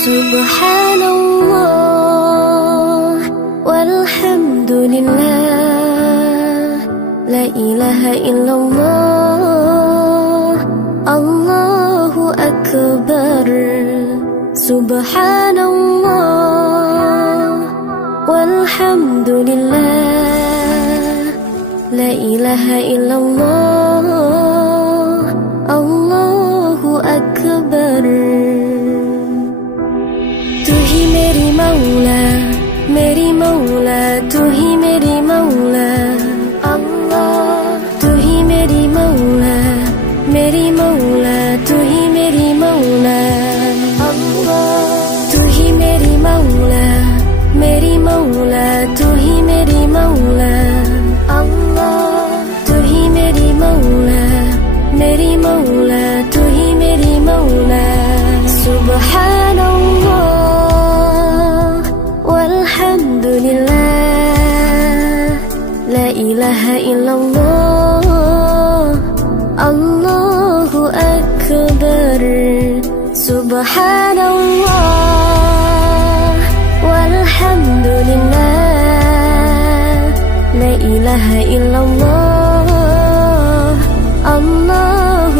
Subhanallah walhamdulillah, la ilaha illallah, Allahu akbar. Subhanallah walhamdulillah, la ilaha illallah, Allahu akbar. तू ही मेरी मौला, मेरी मौला, तू ही मेरी मौला अल्लाह। तू ही मेरी मौला, मेरी मौला, तू ही मेरी मौला अल्लाह। तू ही मेरी मौला, मेरी मौला, तू ही मेरी मौला अल्लाह। तू ही मेरी मौला, मेरी मौला, तू ही मेरी मौला। Subhanallah walhamdulillah, la ilaha illallah, Allahu akbar. Subhanallah walhamdulillah, la ilaha illallah, Allah